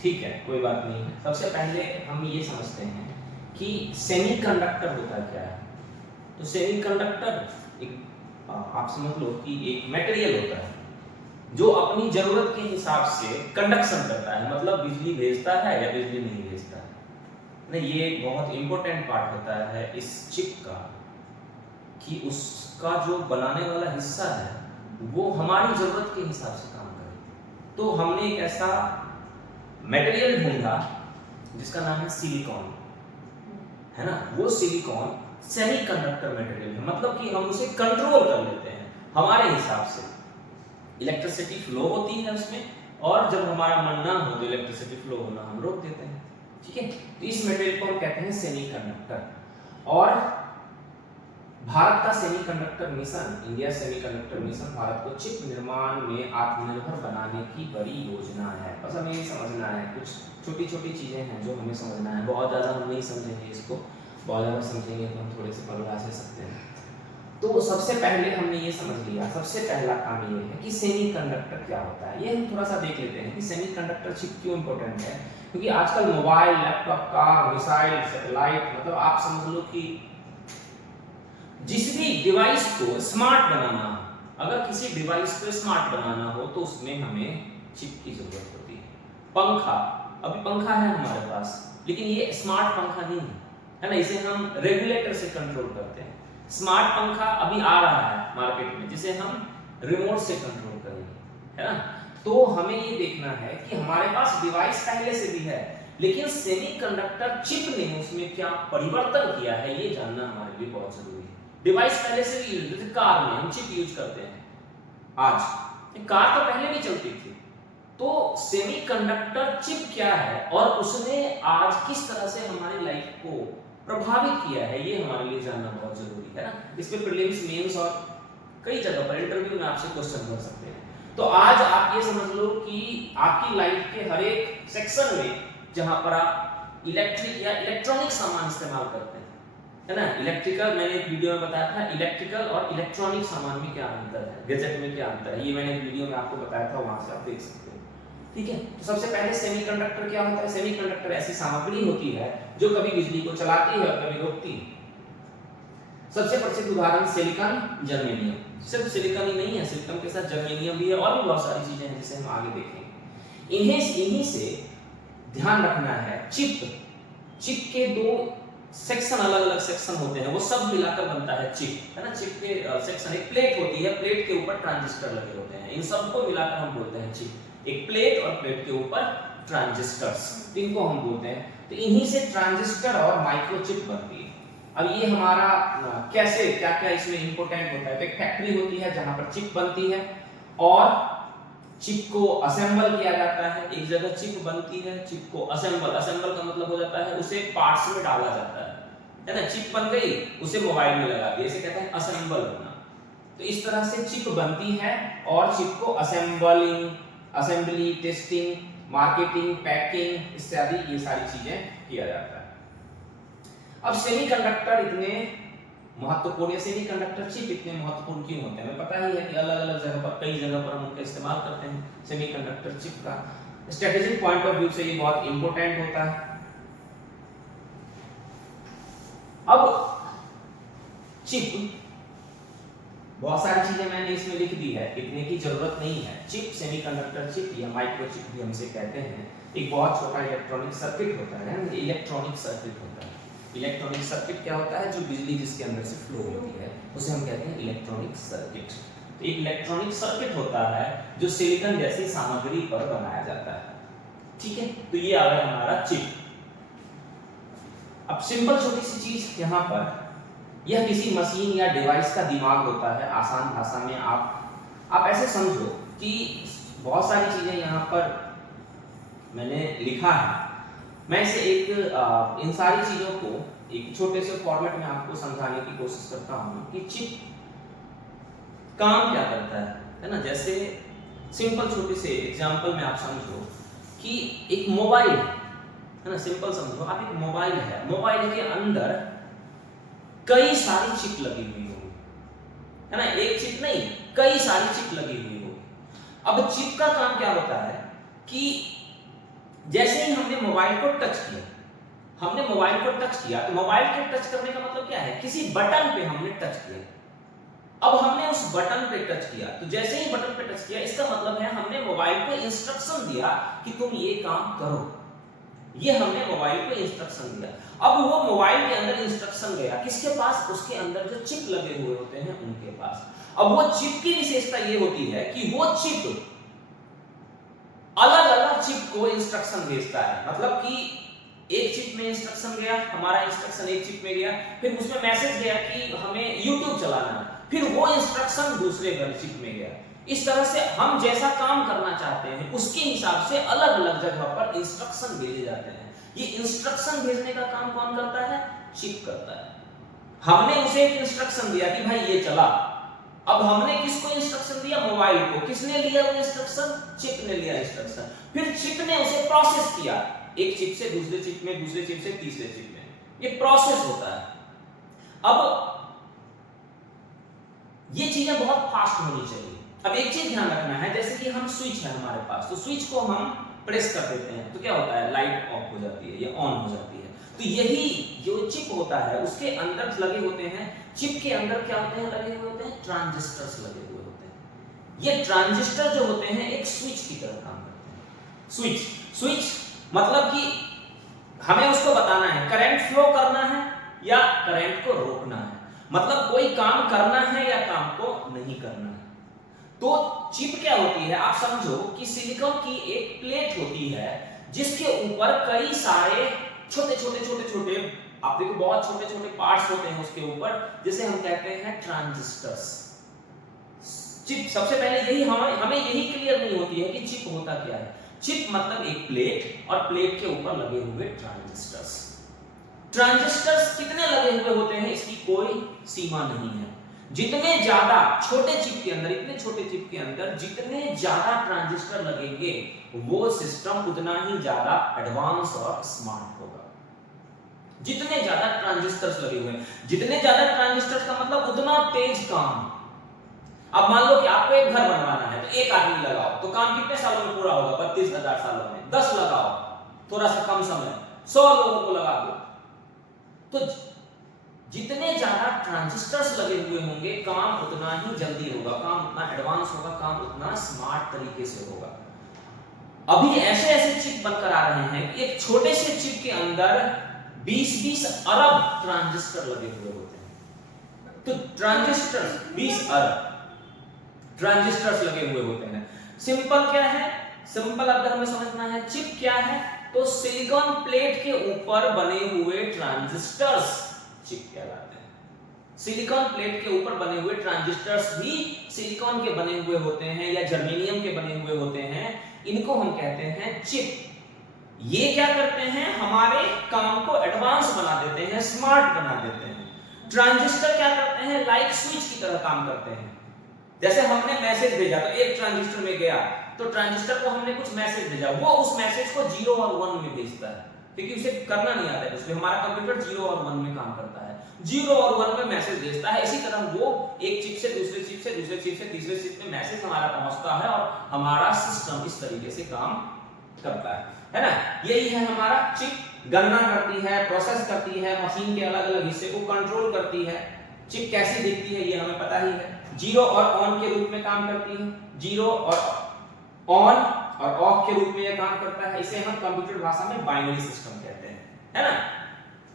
ठीक है, कोई बात नहीं है। सबसे पहले हम ये समझते हैं कि सेमीकंडक्टर होता क्या है। तो सेमीकंडक्टर एक आप समझ लो कि एक मटेरियल होता है जो अपनी जरूरत के हिसाब से कंडक्शन करता है, मतलब बिजली भेजता है या बिजली नहीं भेजता है। नहीं, ये एक बहुत इंपॉर्टेंट पार्ट होता है इस चिप का कि उसका जो बनाने वाला हिस्सा है वो हमारी जरूरत के हिसाब से काम करे। तो हमने एक ऐसा मटेरियल ढूंढा जिसका नाम है सिलिकॉन, है ना। वो सिलिकॉन सेमीकंडक्टर मटेरियल है, मतलब कि हम उसे कंट्रोल कर लेते हैं हमारे हिसाब से। इलेक्ट्रिसिटी फ्लो होती है उसमें, और जब हमारा मन ना हो तो इलेक्ट्रिसिटी फ्लो होना हम रोक देते हैं। ठीक है, तो इस मटेरियल को हम कहते हैं सेमीकंडक्टर। और भारत का semiconductor mission, India semiconductor mission, Bharat को चिप निर्माण में आत्मनिर्भर बनाने की बड़ी योजना है। बस हमें ये समझना है, कुछ छोटी छोटी चीजें हैं जो हमें समझना है। बहुत ज्यादा हम नहीं समझेंगे इसको, बहुत ज्यादा समझेंगे तो हम थोड़े से परिभाषा सकते हैं। तो सबसे पहले हमने ये समझ लिया, सबसे पहला काम ये है कि सेमीकंडक्टर क्या होता है। ये हम थोड़ा सा देख लेते हैं कि सेमीकंडक्टर चिप क्यों इंपॉर्टेंट है। क्योंकि आजकल mobile, laptop, car, missile, satellite, मतलब आप समझ लो कि जिस भी डिवाइस को स्मार्ट बनाना हो, अगर किसी डिवाइस को स्मार्ट बनाना हो तो उसमें हमें चिप की जरूरत होती है। पंखा, अभी पंखा है हमारे पास, लेकिन ये स्मार्ट पंखा नहीं है ना, इसे हम रेगुलेटर से कंट्रोल करते हैं। स्मार्ट पंखा अभी आ रहा है मार्केट में जिसे हम रिमोट से कंट्रोल करेंगे, है ना। तो हमें ये देखना है कि हमारे पास डिवाइस पहले से भी है, लेकिन सेमीकंडक्टर चिप ने उसमें क्या परिवर्तन किया है ये जानना हमारे लिए बहुत जरूरी है। डिवाइस पहले से भी यूज, जैसे कार में हम चिप यूज करते हैं आज, कार तो पहले भी चलती थी। तो सेमीकंडक्टर चिप क्या है और उसने आज किस तरह से हमारी लाइफ को प्रभावित किया है, ये हमारे लिए जानना बहुत जरूरी है ना। इस पे प्रीलिम्स, मेंस और कई जगह पर इंटरव्यू में आपसे क्वेश्चन कर सकते हैं। तो आज आप ये समझ लो कि आपकी लाइफ के हर एक सेक्शन में जहां पर आप इलेक्ट्रिक या इलेक्ट्रॉनिक सामान इस्तेमाल करते हैं, है ना। इलेक्ट्रिकल, मैंने एक वीडियो में बताया था इलेक्ट्रिकल और इलेक्ट्रॉनिक सामान में क्या अंतर है, गैजेट में क्या अंतर है, ये मैंने वीडियो में आपको बताया था, वहां से आप देख सकते हैं। ठीक है, तो सबसे पहले सेमीकंडक्टर क्या होता है। सेमीकंडक्टर ऐसी सामग्री होती है जो कभी बिजली को चलाती है और कभी रोकती है। सबसे प्रसिद्ध उदाहरण सिलिकॉन, जर्मेनियम। सिर्फ सिलिकॉन ही नहीं है, सिलिकॉन के साथ जर्मेनियम भी है और भी बहुत सारी चीजें हैं जिसे हम आगे देखेंगे। इन्हीं से ध्यान रखना है, चिप के दो सेक्शन, अलग अलग सेक्शन होते हैं, वो सब मिलाकर बनता है चिप, है ना। चिप के सेक्शन, एक प्लेट होती है, प्लेट के ऊपर ट्रांजिस्टर लगे होते हैं, इन सबको मिलाकर हम बोलते हैं चिप। एक प्लेट और प्लेट के ऊपर ट्रांजिस्टर्स, इनको हम बोलते हैं। तो इन्हीं से ट्रांजिस्टर और माइक्रोचिप बनती है। अब ये हमारा कैसे, क्या क्या इसमें इंपॉर्टेंट होता है। तो एक फैक्ट्री होती है जहां पर चिप बनती है और चिप को असेंबल किया जाता है। एक जगह चिप बनती है, चिप को असेंबल का मतलब हो जाता है उसे पार्ट्स में डाला जाता है ना। चिप बन गई, उसे मोबाइल में लगा दिया, इसे कहते हैं असेंबल होना। तो इस तरह से चिप बनती है और चिप को असेंबली, टेस्टिंग, मार्केटिंग, पैकिंग इत्यादि ये सारी चीजें किया जाता है। अब सेमीकंडक्टर इतने महत्वपूर्ण, या सेमीकंडक्टर चिप इतने महत्वपूर्ण क्यों होते हैं, हमें पता ही है कि अलग अलग जगह पर, कई जगह पर हम उनका इस्तेमाल करते हैं सेमीकंडक्टर चिप का। स्ट्रेटेजिक पॉइंट ऑफ व्यू से ये बहुत इंपॉर्टेंट होता है। अब चिप, बहुत सारी चीजें मैंने इसमें लिख दी है, लिखने की जरूरत नहीं है। चिप, सेमीकंडक्टर चिप या माइक्रोचिप भी हमसे कहते हैं, एक बहुत छोटा इलेक्ट्रॉनिक सर्किट होता है, इलेक्ट्रॉनिक सर्किट होता है। इलेक्ट्रॉनिक सर्किट क्या होता है, जो बिजली जिसके अंदर से फ्लो होती है उसे हम कहते हैं इलेक्ट्रॉनिक सर्किट। तो एक इलेक्ट्रॉनिक सर्किट होता है जो सिलिकॉन जैसी सामग्री पर बनाया जाता है। ठीक है, तो ये आ गया हमारा चिप। अब सिंपल छोटी सी चीज यहाँ पर, यह किसी मशीन या डिवाइस का दिमाग होता है। आसान भाषा में आप ऐसे समझो कि बहुत सारी चीजें यहाँ पर मैंने लिखा है, मैं इसे इन सारी चीजों को एक छोटे से फॉर्मेट में आपको समझाने की कोशिश करता हूँ कि चिप काम क्या करता है ना। जैसे सिंपल छोटे से एग्जांपल में आप समझो कि एक मोबाइल है ना, सिंपल समझो आप, एक मोबाइल है, मोबाइल के अंदर कई सारी चिप लगी हुई होगी, है ना। एक चिप नहीं, कई सारी चिप लगी हुई होगी। अब चिप का काम क्या होता है कि जैसे ही हमने मोबाइल को टच किया, हमने मोबाइल को टच किया, तो मोबाइल के टच करने का मतलब क्या है, किसी बटन पे हमने टच किया। अब हमने उस बटन पे टच किया, तो जैसे ही बटन पे टच किया, इसका मतलब है हमने मोबाइल को इंस्ट्रक्शन दिया कि तुम ये काम करो। ये हमने मोबाइल को इंस्ट्रक्शन दिया। अब वो मोबाइल के अंदर इंस्ट्रक्शन गया किसके पास, उसके अंदर जो चिप लगे हुए होते हैं उनके पास। अब वो चिप की विशेषता ये होती है कि वो चिप अलग अलग चिप को इंस्ट्रक्शन भेजता है। मतलब कि एक चिप में इंस्ट्रक्शन गया, हमारा इंस्ट्रक्शन एक चिप में गया, फिर उसमें मैसेज गया कि हमें YouTube चलाना है, फिर वो इंस्ट्रक्शन दूसरे चिप में गया। इस तरह से हम जैसा काम करना चाहते हैं उसके हिसाब से अलग अलग जगह पर इंस्ट्रक्शन भेजे जाते हैं। ये इंस्ट्रक्शन भेजने का काम कौन करता है, चिप करता है। हमने उसे एक इंस्ट्रक्शन दिया कि भाई ये चला। अब हमने किसको इंस्ट्रक्शन दिया, मोबाइल को। किसने लिया वो इंस्ट्रक्शन, चिप ने लिया इंस्ट्रक्शन। फिर चिप ने उसे प्रोसेस किया, एक चिप से दूसरे चिप में, दूसरे चिप से तीसरे चिप में। ये प्रोसेस होता है। अब ये चीजें बहुत फास्ट होनी चाहिए। अब एक चीज ध्यान रखना है, जैसे कि हम स्विच है हमारे पास, तो स्विच को हम प्रेस कर देते हैं तो क्या होता है, लाइट ऑफ हो जाती है या ऑन हो जाती है। तो यही जो चिप होता है उसके अंदर लगे होते हैं, चिप के अंदर क्या होते हैं, लगे हुए होते हैं ट्रांजिस्टर्स लगे हुए होते हैं। ये ट्रांजिस्टर जो होते हैं एक स्विच की तरह काम करते हैं। स्विच मतलब कि हमें उसको बताना है करंट फ्लो करना है या करंट को रोकना है, मतलब कोई काम करना है या काम को नहीं करना है। तो चिप क्या होती है, आप समझो कि सिलिकॉन की एक प्लेट होती है जिसके ऊपर कई सारे छोटे छोटे आप देखो बहुत छोटे छोटे पार्ट्स होते हैं उसके ऊपर, जिसे हम कहते हैं ट्रांजिस्टर्स। चिप सबसे पहले यही हमें यही क्लियर नहीं होती है कि चिप होता क्या है। चिप मतलब एक प्लेट और प्लेट के ऊपर लगे हुए ट्रांजिस्टर्स। ट्रांजिस्टर्स कितने लगे हुए होते हैं इसकी कोई सीमा नहीं है। जितने ज्यादा छोटे चिप के अंदर, इतने छोटे चिप के अंदर जितने ज्यादा ट्रांजिस्टर लगेंगे वो सिस्टम उतना ही ज्यादा एडवांस और स्मार्ट होगा। जितने ज्यादा ट्रांजिस्टर्स लगे हुए हैं, जितने ज्यादा ट्रांजिस्टर्स का मतलब उतना तेज काम। अब मान लो कि आपको एक घर बनवाना है, तो एक आदमी लगाओ तो काम कितने सालों में पूरा होगा, 32,000 सालों में। 10 लगाओ, थोड़ा सा कम समय, 100 लोगों को लगा दो। तो जितने ज्यादा ट्रांजिस्टर्स लगे हुए होंगे काम उतना ही जल्दी होगा, काम उतना एडवांस होगा, काम उतना स्मार्ट तरीके से होगा। अभी ऐसे ऐसे चिप बनकर आ रहे हैं कि एक छोटे से चिप के अंदर 20-20 अरब ट्रांजिस्टर लगे हुए होते हैं। तो ट्रांजिस्टर 20 अरब ट्रांजिस्टर्स लगे हुए होते हैं। सिंपल क्या है, सिंपल अगर हमें समझना है चिप क्या है, तो सिलिकॉन प्लेट के ऊपर बने हुए ट्रांजिस्टर्स चिप कहलाते हैं। सिलिकॉन प्लेट के ऊपर बने हुए ट्रांजिस्टर्स भी सिलिकॉन के बने हुए होते हैं या जर्मेनियम के बने हुए होते हैं, इनको हम कहते हैं चिप। ये क्या करते हैं, हमारे काम को एडवांस बना देते हैं, स्मार्ट बना देते हैं। ट्रांजिस्टर क्या करते हैं, लाइक स्विच की तरह काम करते हैं। जैसे हमने मैसेज भेजा तो एक ट्रांजिस्टर में गया, तो ट्रांजिस्टर को हमने कुछ मैसेज भेजा, वो उस मैसेज को 0 और 1 में भेजता है, क्योंकि उसे करना नहीं आता है, उसमें हमारा कंप्यूटर 0 और 1 में काम करता है, 0 और 1 में मैसेज भेजता है। इसी तरह वो एक चिप से दूसरे चिप से दूसरे चिप से तीसरे चिप में मैसेज हमारा पहुंचता है और हमारा सिस्टम इस तरीके से काम करता है ना। यही है हमारा चिप, गणना करती है, प्रोसेस करती है, मशीन के अलग अलग हिस्से को कंट्रोल करती है। चिप कैसी दिखती है ये हमें पता ही है, 0 और ऑन के रूप में काम करती है, 0 और ऑन और ऑफ के रूप में ये काम करता है। इसे हम कंप्यूटर भाषा में बाइनरी सिस्टम कहते हैं, है ना।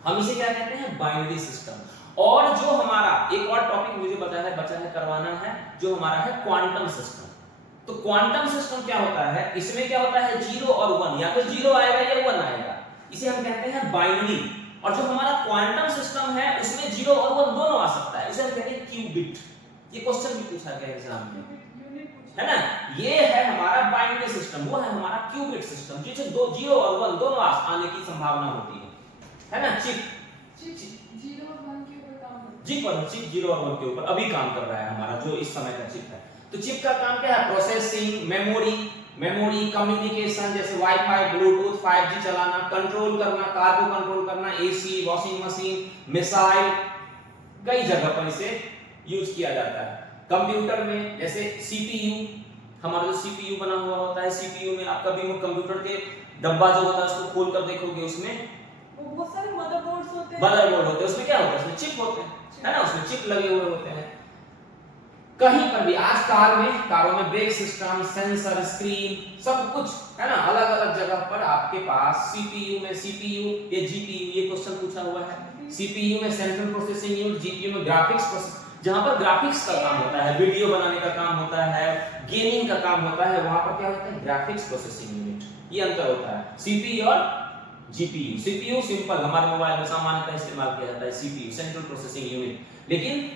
हम इसे क्या कहते हैं, बाइनरी सिस्टम। और जो हमारा एक और टॉपिक मुझे बचा है करवाना है, जो हमारा है क्वांटम सिस्टम। तो क्वांटम सिस्टम क्या होता है, इसमें क्या होता है 0 और 1, या तो 0 आएगा या 1 आएगा, इसे हम कहते हैं बाइनरी। और जो हमारा क्वांटम सिस्टम है उसमें 0 और 1 दोनों आ सकता है, इसे हम कहते हैं क्यूबिट। ये क्वेश्चन भी पूछा गया एग्जाम में, है ना। ये है हमारा बाइनरी सिस्टम, वो है हमारा क्यूबिट सिस्टम, जिसमें 0 और 1 दोनों आने की संभावना होती है ना। चिप 0 और 1 के ऊपर काम करता है, चिप 0 और 1 के ऊपर अभी काम कर रहा है हमारा जो इस समय का चिप है। तो चिप का काम क्या है, प्रोसेसिंग, मेमोरी, कम्युनिकेशन, जैसे वाईफाई, ब्लूटूथ, 5G चलाना, कंट्रोल करना, कार को कंट्रोल करना, एसी, वॉशिंग मशीन, मिसाइल, कई जगह पर इसे यूज किया जाता है। कंप्यूटर में जैसे सीपीयू, हमारा जो सीपीयू बना हुआ होता है, सीपीयू में आप कभी कंप्यूटर के डब्बा जो होता है उसको खोल कर देखोगे उसमें बहुत सारे मदरबोर्ड्स होते हैं। मदरबोर्ड होते हैं, उसमें क्या होता है, उसमें चिप होते हैं, है ना, उसमें चिप लगे हुए होते हैं। कहीं पर भी आज कारों में ब्रेक सिस्टम, सेंसर, स्क्रीन, सब कुछ है ना, अलग अलग जगह पर आपके पास सीपीयू में सीपीयू, ये जीपीयू, ये क्वेश्चन पूछा हुआ है। सीपीयू में सेंट्रल प्रोसेसिंग यूनिट, जीपीयू में ग्राफिक्स प्रोसेस, जहां पर ग्राफिक्स का काम होता है, वीडियो बनाने का काम होता है, गेमिंग का काम होता है, वहां पर क्या होता है, ग्राफिक्स प्रोसेसिंग यूनिट। ये अंतर होता है सीपीयू और जीपीयू। सीपीयू सिंपल हमारे मोबाइल में सामान्यतः इस्तेमाल किया जाता है, सीपीयू सेंट्रल प्रोसेसिंग यूनिट। लेकिन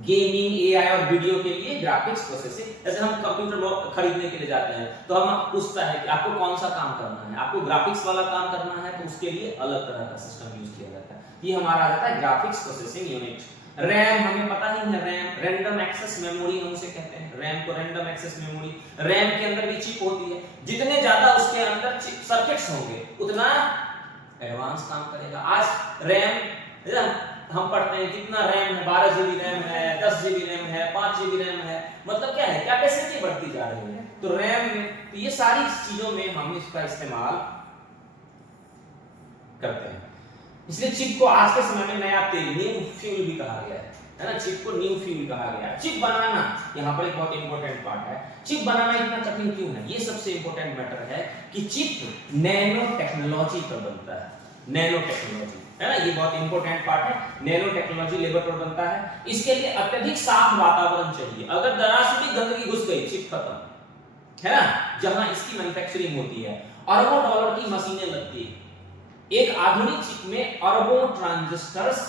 गेमिंग, एआई और वीडियो के लिए ग्राफिक्स प्रोसेसिंग। जैसे हम कंप्यूटर खरीदने के लिए जाते हैं तो हम पूछता है कि आपको कौन सा काम करना है, आपको ग्राफिक्स वाला काम करना है तो उसके लिए अलग तरह का सिस्टम यूज किया जाता है, ये हमारा आ जाता है ग्राफिक्स प्रोसेसिंग यूनिट। रैम हमें पता ही है, रैम रैंडम एक्सेस मेमोरी हम उसे कहते हैं, रैम को रैंडम एक्सेस मेमोरी। रैम के अंदर भी चिप होती है, जितने ज्यादा उसके अंदर सर्किट्स होंगे उतना एडवांस काम करेगा। आज रैम हम पढ़ते हैं कितना रैम है, 12 जीबी रैम है, 10 जीबी रैम है, 5 जीबी रैम है, मतलब क्या है, कैपेसिटी बढ़ती जा रही है। तो रैम में तो ये सारी चीजों में हम इसका इस्तेमाल करते हैं। इसलिए चिप को आज के समय में नया तेल, न्यू फ्यूल भी कहा गया है ना, चिप को न्यू फ्यूल कहा गया है। चिप बनाना यहाँ पर एक बहुत इंपॉर्टेंट पार्ट है। चिप बनाना इतना कठिन क्यों है, ये सबसे इंपॉर्टेंट मैटर है कि चिप नैनो टेक्नोलॉजी पर बनता है, नैनो टेक्नोलॉजी, है ना, ये बहुत इंपॉर्टेंट पार्ट है। नैनो टेक्नोलॉजी लेवल पर बनता है। इसके लिए अत्यधिक साफ वातावरण चाहिए, अगर जरा सी भी गंदगी घुस गई चिप खत्म, है ना। जहां इसकी मैन्युफैक्चरिंग होती है, अरबों डॉलर की मशीनें लगती है, एक आधुनिक चिप में अरबों ट्रांजिस्टर्स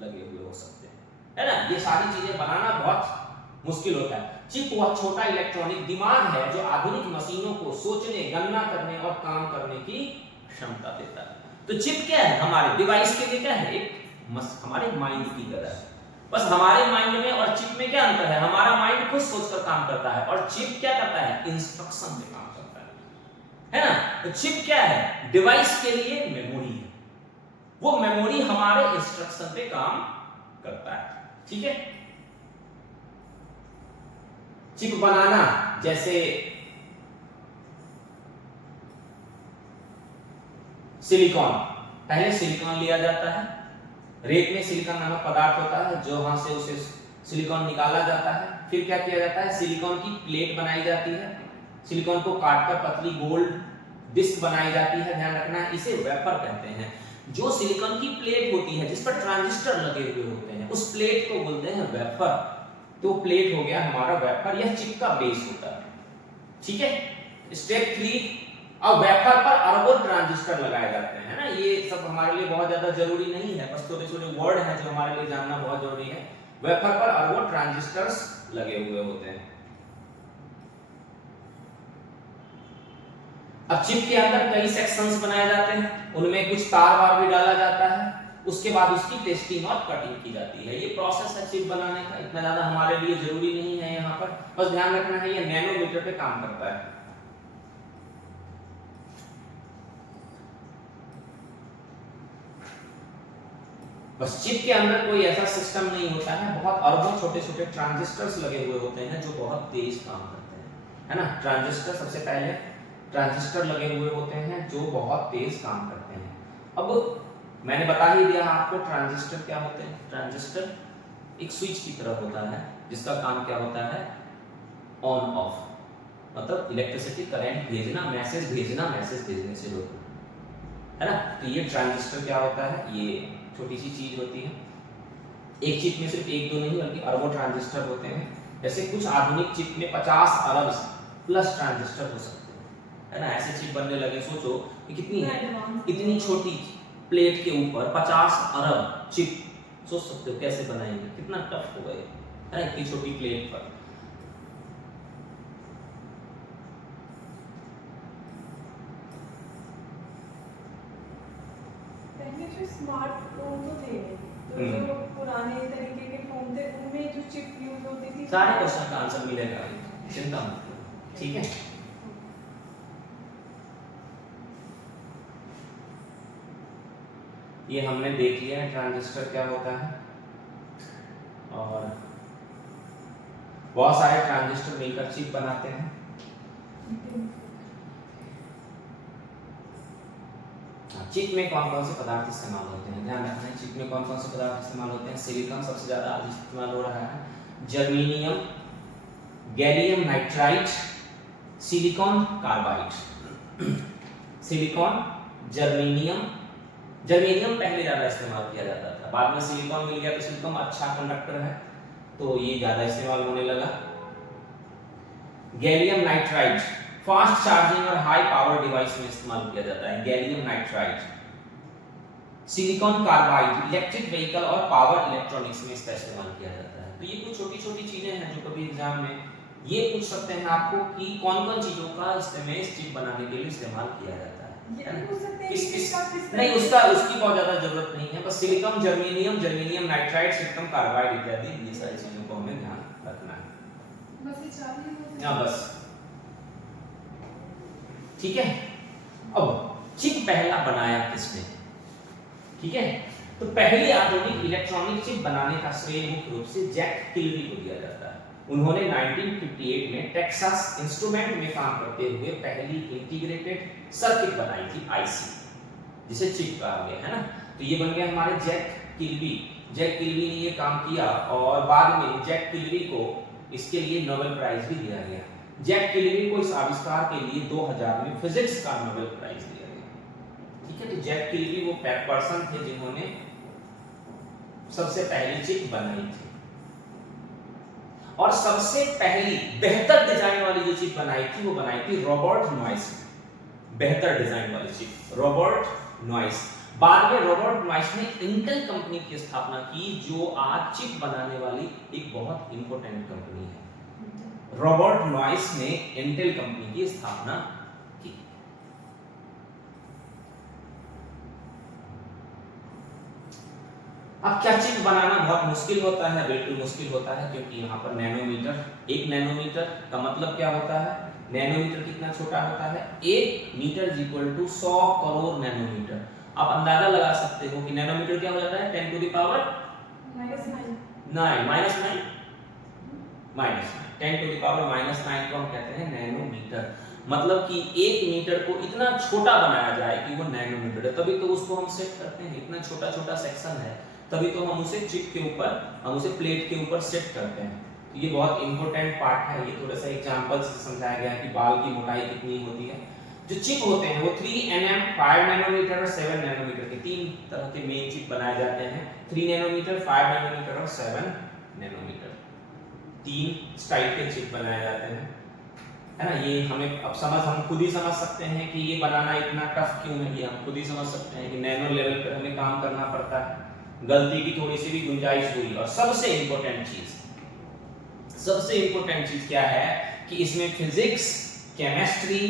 लगे हुए हो सकते हैं, है ना। ये सारी चीजें बनाना बहुत मुश्किल होता है। चिप वह छोटा इलेक्ट्रॉनिक दिमाग है जो आधुनिक मशीनों को सोचने, गणना करने और काम करने की क्षमता देता है। तो चिप क्या है, हमारे डिवाइस के लिए क्या है, एक हमारे माइंड की तरह है। बस हमारे माइंड में और चिप में क्या अंतर है, हमारा माइंड खुद सोचकर काम करता है और चिप क्या करता है, इंस्ट्रक्शन पे काम करता है ना। तो चिप क्या है, डिवाइस के लिए मेमोरी है, वो मेमोरी हमारे इंस्ट्रक्शन पे काम करता है, ठीक है। चिप बनाना, जैसे सिलिकॉन, पहले सिलिकॉन लिया जाता है, रेत में सिलिकॉन नामक पदार्थ होता है, जो वहां से उसे सिलिकॉन निकाला जाता है। फिर क्या किया जाता है, सिलिकॉन की प्लेट बनाई जाती है, सिलिकॉन को काटकर पतली गोल्ड डिस्क बनाई जाती है, ध्यान रखना है, इसे वेफर कहते हैं। जो सिलिकॉन की प्लेट होती है जिस पर ट्रांजिस्टर लगे हुए होते हैं, उस प्लेट को बोलते हैं वेफर। तो प्लेट हो गया हमारा वेफर, यह चिप का बेस होता है, ठीक है। स्टेप 3, अब वेफर पर अरबों ट्रांजिस्टर लगाए जाते हैं, है ना। ये सब हमारे लिए बहुत ज्यादा जरूरी नहीं है, बस थोड़े छोटे वर्ड हैं जो हमारे लिए जानना बहुत जरूरी है। वेफर पर अरबों ट्रांजिस्टर्स लगे हुए होते हैं। अब चिप के अंदर कई सेक्शंस बनाए जाते हैं, उनमें कुछ तार वार भी डाला जाता है, उसके बाद उसकी टेस्टिंग और कटिंग की जाती है। ये प्रोसेस है चिप बनाने का, इतना ज्यादा हमारे लिए जरूरी नहीं है यहाँ पर, बस ध्यान रखना है ये नैनोमीटर पे काम करता है। बस चिप के अंदर कोई ऐसा सिस्टम नहीं होता है, बहुत अरबों छोटे छोटे ट्रांजिस्टर्स लगे हुए होते हैं जो बहुत तेज काम करते हैं, है ना। ट्रांजिस्टर, सबसे पहले ट्रांजिस्टर लगे हुए होते हैं जो बहुत तेज काम करते हैं। अब मैंने बता ही दिया आपको ट्रांजिस्टर क्या होते हैं। ट्रांजिस्टर एक स्विच की तरह होता है जिसका काम क्या होता है, ऑन ऑफ, मतलब इलेक्ट्रिसिटी करंट भेजना, मैसेज भेजना, मैसेज भेजने से रोकना, है ना। तो ये ट्रांजिस्टर क्या होता है, ये छोटी सी चीज होती है। एक चिप में सिर्फ एक दो नहीं बल्कि अरबों ट्रांजिस्टर होते हैं। जैसे कुछ आधुनिक चिप में 50 अरब प्लस ट्रांजिस्टर हो सकते हैं, है ना। ऐसे चिप बनने लगे, सोचो कि कितनी है, इतनी छोटी प्लेट के ऊपर 50 अरब चिप, सोच सकते हो कैसे बनाएंगे, कितना टफ होगा ये, है ना, इतनी छोटी प्लेट पर। जो स्मार्टफोन तो थे, तो जो पुराने तरीके के फोन थे उनमें जो चिप यूज होती थी, सारे क्वेश्चन का आंसर मिलेगा, चिंता मत करो, ठीक है। ये हमने देख लिया है ट्रांजिस्टर क्या होता है, और बहुत सारे ट्रांजिस्टर मिलकर चिप बनाते हैं। चिप में कौन कौन से पदार्थ इस्तेमाल होते हैं, ध्यान रखना है। चिप में कौन कौन से पदार्थ इस्तेमाल होते हैं? सिलिकॉन सबसे ज्यादा आज इस्तेमाल हो रहा है, germanium, gallium nitride, silicon carbide. Silicon, germanium, germanium पहले ज्यादा इस्तेमाल किया जाता था, बाद में सिलिकॉन मिल गया तो सिलिकॉन अच्छा कंडक्टर है तो ये ज्यादा इस्तेमाल होने लगा। गैलियम नाइट्राइड फास्ट चार्जिंग और हाई पावर डिवाइस में इस्तेमाल किया जाता है, gallium nitride. Silicon carbide electric vehicle और पावर इलेक्ट्रॉनिक्स में इसका इस्तेमाल किया जाता है। तो ये कुछ छोटी छोटी चीजें हैं जो कभी एग्जाम में ये पूछ सकते हैं आपको कि कौन कौन चीजों का इस्तेमाल चिप बनाने के लिए इस्तेमाल किया जाता है। ये भी पूछ सकते हैं किस कि किस इसका नहीं उसकी बहुत ज्यादा जरूरत नहीं है, बस silicon, germanium, germanium nitride, silicon carbide इत्यादि ये सारी चीजों को हमें ध्यान रखना है। बस ये चार ही होते हैं। हाँ बस ठीक है। अब चिप पहला बनाया किसने? ठीक है, तो पहली आधुनिक इलेक्ट्रॉनिक चिप बनाने का श्रेय मुख्य रूप से जैक किल्बी को दिया जाता है। उन्होंने 1958 में टेक्सास इंस्ट्रूमेंट में काम करते हुए पहली इंटीग्रेटेड सर्किट बनाई थी, आईसी, जिसे चिप कहा गया है ना। तो ये बन गया हमारे जैक किल्बी। जैक किल्बी ने ये काम किया और बाद में जैक किल्बी को इसके लिए नोबेल प्राइज भी दिया गया। जैक किल्बी को इस आविष्कार के लिए 2000 में फिजिक्स का नोबेल प्राइज दिया गया। ठीक है, तो जैक किल्बी वो पर्सन थे जिन्होंने सबसे पहली चिप बनाई थी। और सबसे पहली बेहतर डिजाइन वाली जो चिप बनाई थी वो बनाई थी रॉबर्ट नॉइस ने। बेहतर डिजाइन वाली चिप रॉबर्ट नॉइस। बाद में रॉबर्ट नॉइस ने इंटेल कंपनी की स्थापना की जो आज चिप बनाने वाली एक बहुत इंपॉर्टेंट कंपनी है। रॉबर्ट नॉइस ने इंटेल कंपनी की स्थापना की। अब क्या चिप बनाना बहुत मुश्किल होता है? बिल्कुल मुश्किल होता है, क्योंकि यहाँ पर नैनोमीटर, 1 नैनोमीटर का मतलब क्या होता है? नैनोमीटर कितना छोटा होता है? 1 metre equal to 100 crore nanometre. आप अंदाजा लगा सकते हो कि नैनोमीटर क्या हो जाता है? 10 to the power -9 minus 10 to the power -9 को हम कहते हैं नैनोमीटर। मतलब कि 1 मीटर को इतना छोटा बनाया जाए कि वो नैनोमीटर है, तभी तो उसको हम सेट करते हैं। इतना छोटा छोटा सेक्शन है तभी तो हम उसे चिप के ऊपर, हम उसे प्लेट के ऊपर सेट करते हैं। तो ये बहुत इंपॉर्टेंट पार्ट है। ये थोड़ा सा एग्जांपल से समझाया गया है कि बाल की मोटाई कितनी होती है। जो चिप होते हैं वो 3 nm, 5 नैनोमीटर और 7 नैनोमीटर के 3 तरह के मेन चिप बनाए जाते हैं। 3 नैनोमीटर, 5 नैनोमीटर और 7 नैनोमीटर, 3 स्टाइल के चिप बनाए जाते हैं, है ना। ये हमें अब हम खुद ही समझ सकते हैं कि ये बनाना इतना टफ क्यों है। हम खुद ही समझ सकते हैं कि नैनो लेवल पर हमें काम करना पड़ता है, गलती की थोड़ी सी भी गुंजाइश हुई। और सबसे इंपॉर्टेंट चीज क्या है कि इसमें physics, chemistry,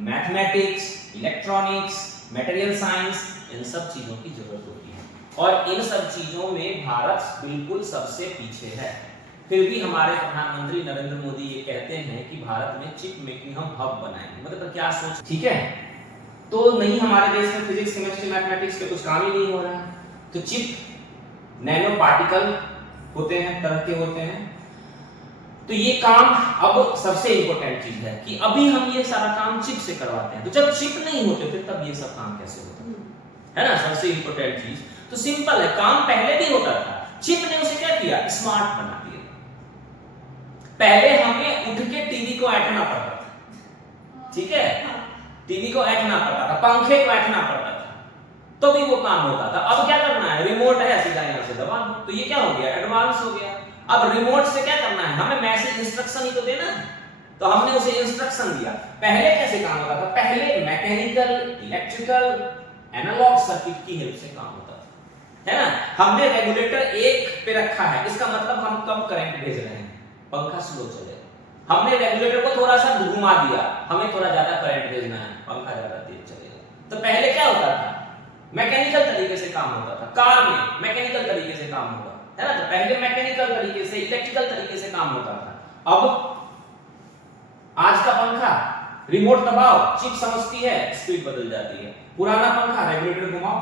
mathematics, electronics, material science, इन सब चीजों की जरूरत होती है। और इन सब चीजों में भारत बिल्कुल सबसे पीछे है। फिर भी हमारे प्रधानमंत्री नरेंद्र मोदी ये कहते हैं कि भारत में चिप मेकिंग हम हब बनाएंगे। मतलब क्या सोच, ठीक है। तो नहीं, हमारे देश में फिजिक्स, केमिस्ट्री, मैथमेटिक्स पे कुछ काम ही नहीं हो रहा है। तो चिप नैनो पार्टिकल होते हैं, तरह के होते हैं। तो ये काम अब सबसे इंपॉर्टेंट चीज है कि अभी हम ये सारा काम चिप से करवाते हैं। तो जब चिप नहीं होते थे तब ये सब काम कैसे होता है ना। सबसे इंपॉर्टेंट चीज तो सिंपल है, काम पहले भी होता था, चिप ने उसे क्या किया? स्मार्ट बना दिया। पहले हमें उठ के टीवी को ऐंठना पड़ता था, ठीक है, टीवी को ऐंठना पड़ता था, पंखे को ऐंठना पड़ता था, तो भी वो काम होता था। अब क्या करना है? रिमोट है, सीधा यहां से दबा दो। तो ये क्या हो गया? एडवांस हो गया। अब रिमोट से क्या करना है? हमें मैसेज, इंस्ट्रक्शन ही तो देना है, तो हमने उसे इंस्ट्रक्शन दिया। पहले कैसे काम होता था? पहले मैकेनिकल, इलेक्ट्रिकल, एनालॉग सर्किट की हेल्प से काम होता था, है ना। हमने रेगुलेटर 1 पे रखा है, इसका मतलब हम कम करंट भेज रहे हैं, पंखा स्लो चलेगा। हमने रेगुलेटर को थोड़ा सा घुमा दिया, हमें थोड़ा ज्यादा करंट भेजना है, पंखा ज्यादा तेज चलेगा। तो पहले क्या होता था? मैकेनिकल तरीके से काम होता था। कार में मैकेनिकल तरीके से काम होगा, है ना। तो पहले मैकेनिकल तरीके से, इलेक्ट्रिकल तरीके से काम होता था। अब आज का पंखा रिमोट दबाओ, चिप समझती है, स्पीड बदल जाती है। पुराना पंखा रेगुलेटर घुमाओ,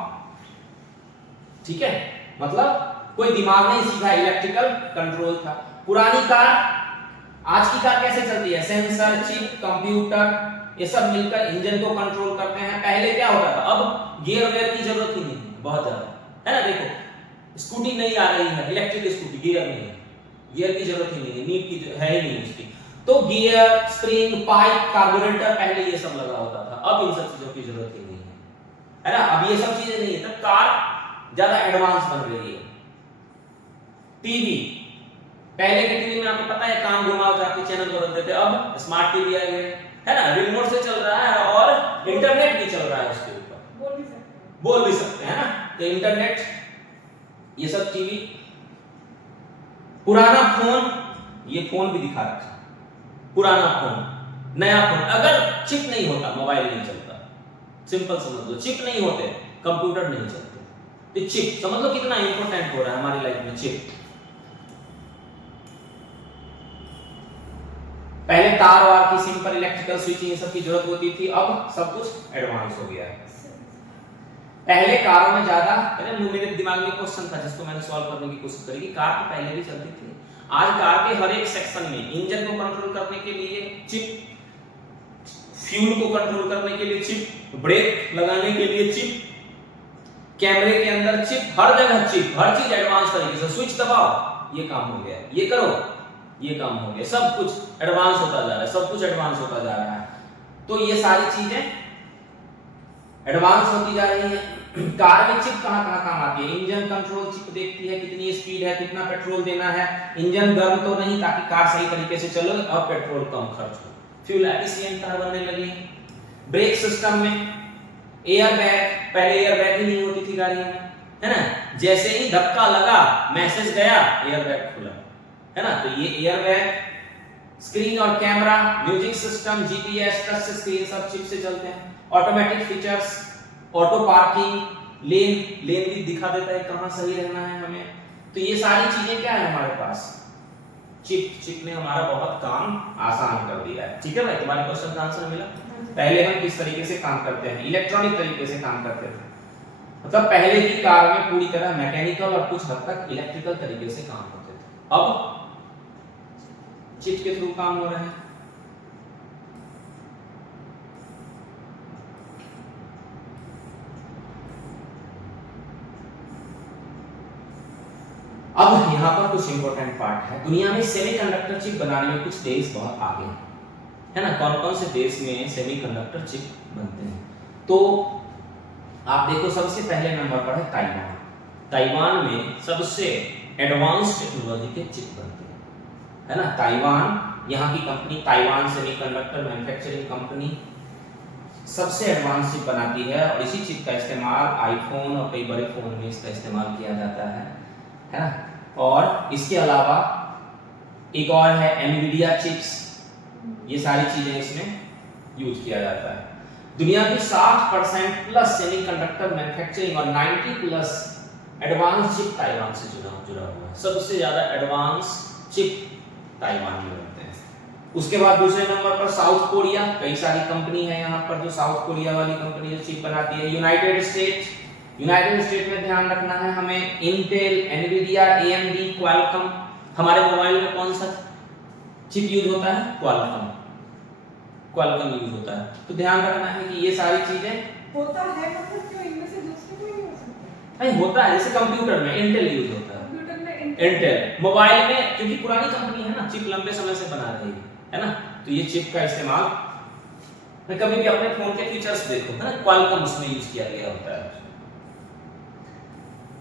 ठीक है, मतलब कोई दिमाग नहीं, सीधा इलेक्ट्रिकल कंट्रोल था। पुरानी कार, आज की कार कैसे चलती है? सेंसर, चिप, कंप्यूटर, ये सब मिलकर इंजन को कंट्रोल करते हैं। पहले क्या होता था, अब गियर वेयर की जरूरत ही नहीं है बहुत ज्यादा, है ना। देखो स्कूटी नहीं आ रही है, इलेक्ट्रिक स्कूटी, गियर नहीं है, गियर की जरूरत ही नहीं है, नीड की है ही नहीं उसकी। तो गियर, स्प्रिंग, पाइप, कार्बोरेटर, पहले ये सब लगा होता था, अब इन सब चीजों की जरूरत ही नहीं है ना। अब ये सब चीजें नहीं है, तब कार ज्यादा एडवांस बन रही है। टीवी, पहले के टीवी में आपको पता है काम घुमाओ जाके चैनल बदलते थे, अब स्मार्ट टीवी आ गए, है ना, रिमोट से चल रहा है और इंटरनेट भी चल रहा है उसके ऊपर, बोल भी सकते हैं ना, तो इंटरनेट, ये सब टीवी। पुराना फोन, ये फोन भी दिखा रखा, पुराना फोन, नया फोन, अगर चिप नहीं होता मोबाइल नहीं चलता, सिंपल समझ लो, चिप नहीं होते कंप्यूटर नहीं चलते। तो चिप समझ लो कितना इंपॉर्टेंट हो रहा है हमारी लाइफ में चिप। पहले तार वार की सिंपल इलेक्ट्रिकल स्विचिंग ये सब की जरूरत होती थी, अब सब कुछ एडवांस हो गया है। पहले कारों में ज्यादा, मेरे दिमाग में क्वेश्चन था जिसको मैंने सॉल्व करने की कोशिश करी कि कार तो पहले भी चलती थी, आज कार के हर एक सेक्शन में इंजन को कंट्रोल करने के लिए चिप, फ्यूल को कंट्रोल करने के लिए चिप, ब्रेक लगाने के लिए चिप, कैमरे के अंदर चिप, हर जगह चिप, हर चीज एडवांस तरीके से, स्विच दबाओ ये काम हो गया, ये करो ये काम हो गया, सब कुछ एडवांस होता जा रहा है, सब कुछ एडवांस होता जा रहा है। तो ये सारी चीजें एडवांस होती जा रही है। कार में चिप कहां काम आती है, इंजन कंट्रोल चिप देखती है कितनी स्पीड है, कितना पेट्रोल देना है, इंजन गर्म तो नहीं ताकि कार सही तरीके से चले और पेट्रोल कम खर्च हो, फ्यूल एफिशिएंट कार बनने लगी है। ब्रेक सिस्टम में एयर बैग, पहले एयर बैग ही नहीं होती थी गाड़ी में, है ना, जैसे ही धक्का लगा मैसेज गया एयर बैग खुला, है ना, तो ये एयर बैग। स्क्रीन और camera, music system, GPS, touch screen सब चिप से चलते हैं। ऑटोमेटिक फीचर्स, ऑटो पार्किंग, लेन भी दिखा देता है कहां सही रहना है हमें। तो ये सारी चीजें क्या है हमारे पास, चिप ने हमारा बहुत काम आसान कर दिया है। ठीक है भाई, तुम्हारे क्वेश्चन का आंसर मिला। पहले हम किस तरीके से काम करते हैं, इलेक्ट्रॉनिक तरीके से काम करते थे, मतलब पहले की कार में पूरी तरह मैकेनिकल और कुछ हद तक इलेक्ट्रिकल तरीके से काम होते थे, अब चिप के थ्रू काम हो रहा है। अब यहाँ पर कुछ इंपॉर्टेंट पार्ट है, दुनिया में सेमीकंडक्टर चिप बनाने में कुछ देश बहुत आगे हैं, है ना। कौन कौन से देश में सेमीकंडक्टर चिप बनते हैं, तो आप देखो सबसे पहले नंबर पर है ताइवान। ताइवान में सबसे एडवांस टेक्नोलॉजी के चिप बनते हैं, है ना। ताइवान, यहाँ की company Taiwan semiconductor manufacturing company सबसे एडवांस चिप बनाती है और इसी चिप का इस्तेमाल आईफोन और कई बड़े फोन में इसका इस्तेमाल किया जाता है ना। और इसके अलावा एक और है एनवीडिया चिप्स, ये सारी चीजें इसमें यूज किया जाता है। दुनिया की 60% प्लस सेमीकंडक्टर मैन्युफैक्चरिंग और 90 प्लस एडवांस चिप ताइवान से जुड़ा हुआ है। सबसे ज्यादा एडवांस चिप ताइवान में बनते हैं। उसके बाद दूसरे नंबर पर साउथ कोरिया, कई सारी कंपनी है यहाँ पर जो साउथ कोरिया वाली कंपनी जो चिप बनाती है। यूनाइटेड स्टेट में ध्यान रखना है हमें, इंटेल, एनवीडिया, एएमडी, क्वालकॉम। हमारे मोबाइल में कौन सा चिप यूज होता है, क्वालकॉम यूज होता है, तो ध्यान रखना है कि ये सारी चीजें होता है, मतलब क्यों इनमें से दूसरे कोई नहीं हो सकता, नहीं होता है। जैसे कंप्यूटर में इंटेल यूज होता है, कंप्यूटर में इंटेल, मोबाइल में क्योंकि पुरानी कंपनी है ना, चिप लंबे समय से बना रही है ना, तो ये चिप का इस्तेमाल, कभी भी अपने फोन के फीचर्स देखो, है ना, क्वालकॉम उसमें यूज किया गया होता है।